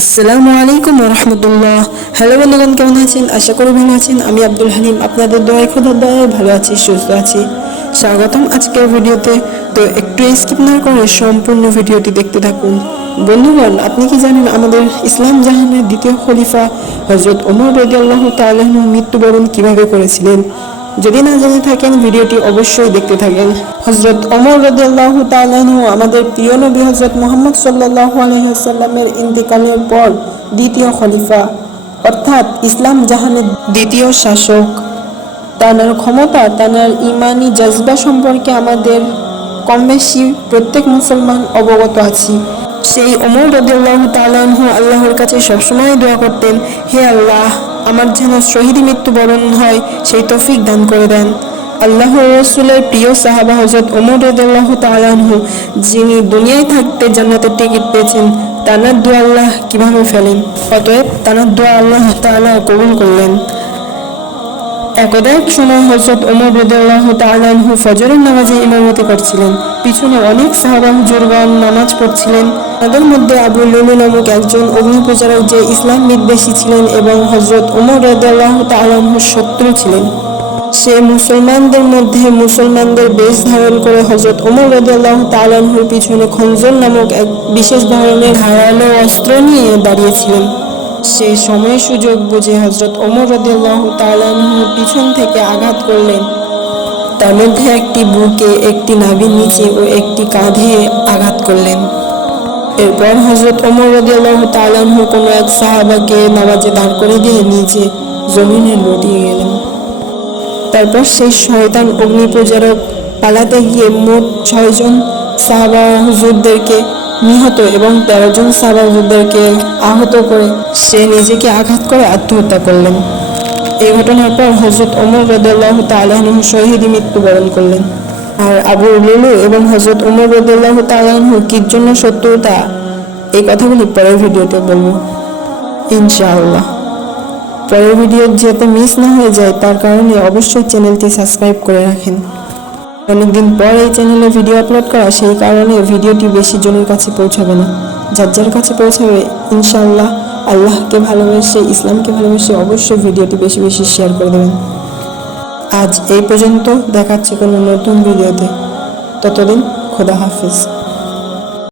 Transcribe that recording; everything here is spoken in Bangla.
আসসালামু আলাইকুম রহমতুল্লাহ হ্যালো বন্ধুগণ, কেমন আছেন? আশা করি ভালো আছেন। আমি আব্দুল হালিম, আপনাদের দোয়াই খোদার দয়ায় ভালো আছি, সুস্থ আছি। স্বাগতম আজকের ভিডিওতে। তো একটু স্কিপ না করে সম্পূর্ণ ভিডিওটি দেখতে থাকুন। বন্ধুগণ, আপনি কি জানেন আমাদের ইসলাম জাহানের দ্বিতীয় খলিফা হজরত ওমর রদিয়াল্লাহ তাল্লাহ মৃত্যুবরণ কীভাবে করেছিলেন? যদি না জেনে থাকেন, ভিডিওটি অবশ্যই দেখতে থাকেন। হজরত অমর রদিয়াল্লাহ তালাহু আমাদের প্রিয় নবী হজরত মোহাম্মদ সাল্লাহ আলহিহাসাল্লামের ইন্তেকালের পর দ্বিতীয় খলিফা, অর্থাৎ ইসলাম জাহানের দ্বিতীয় শাসক। তানার ক্ষমতা তানার ইমানি জজবা সম্পর্কে আমাদের কম বেশি প্রত্যেক মুসলমান অবগত আছি। সেই অমর রদিয়াল্লাহ তালাহু আল্লাহর কাছে সবসময় দোয়া করতেন, হে আল্লাহ আমার যেন শহীদ মৃত্যুবরণ হয়, সেই তফিক দান করে দেন। আল্লাহ রসুলের প্রিয় সাহাবা হজরত ওমর রদুল্লাহ তালাহু যিনি দুনিয়ায় থাকতে জান্নাতের টিকিট পেয়েছেন, তানার দোয়া আল্লাহ কীভাবে ফেলেন? অতএব তানার দোয়া আল্লাহ তালা কবুল করলেন। একদা এক সময় হজরত ওমর রদিয়াল্লাহ তাআলাহু ফজরের নামাজে ইমামতি করছিলেন। পিছনে অনেক সাহাবা হুজুরগণ নামাজ পড়ছিলেন। তাদের মধ্যে আবু লুলু নামক একজন অগ্নিপূজারক যে ইসলাম বিদ্বেষী ছিলেন এবং হজরত ওমর রদিয়াল্লাহ তাআলাহুর শত্রু ছিলেন। সে মুসলমানদের মধ্যে মুসলমানদের বেশ ধারণ করে হজরত ওমর রদিয়াল্লাহ তাআলাহুর পিছনে খঞ্জর নামক এক বিশেষ ধরনের ধারালো অস্ত্র নিয়ে দাঁড়িয়েছিলেন। সে সময় সুযোগ বুঝে হজরত ওমর রদিয়াল্লাহ পিছন থেকে আঘাত করলেন। তার মধ্যে একটি বুকে একটি নাভির নিচে ও একটি কাঁধে আঘাত করলেন। এরপর হজরত ওমর রদিয়াল্লাহ তাআলাহু কোনো এক সাহাবাকে নামাজে দাঁড় করে দিয়ে নিচে জমিনে লটিয়ে গেলেন। তারপর সেই শয়তান অগ্নিপূজারক পালাতে গিয়ে মোট ছয়জন সাহাবা হুজুরদেরকে নিহত এবং তেরো জন সাহাবা আহত করে সে নিজেকে আঘাত করে আত্মহত্যা করলেন। এই ঘটনার পর হজরত ওমর রদুল্লাহ তালাহু শহীদ মৃত্যুবরণ করলেন। আর আবু লুলু এবং হজরত ওমর রদুল্লাহ তালাহু কির জন্য শত্রুতা? এই কথাগুলি পরের ভিডিওতে বলব। ইনশাআল্লাহ। পরের ভিডিও যাতে মিস না হয়ে যায়, তার কারণে অবশ্যই চ্যানেলটি সাবস্ক্রাইব করে রাখেন। অনেকদিন পর এই চ্যানেলে ভিডিও আপলোড করা, সেই কারণে ভিডিওটি বেশি জনের কাছে পৌঁছাবে না। যার যার কাছে পৌঁছাবে, ইনশাআল্লাহ আল্লাহকে ভালোবেসে, ইসলামকে ভালোবেসে অবশ্যই ভিডিওটি বেশি বেশি শেয়ার করে দেবেন। আজ এই পর্যন্ত দেখাচ্ছে কোনো নতুন ভিডিওতে ততদিন খোদা হাফিজ।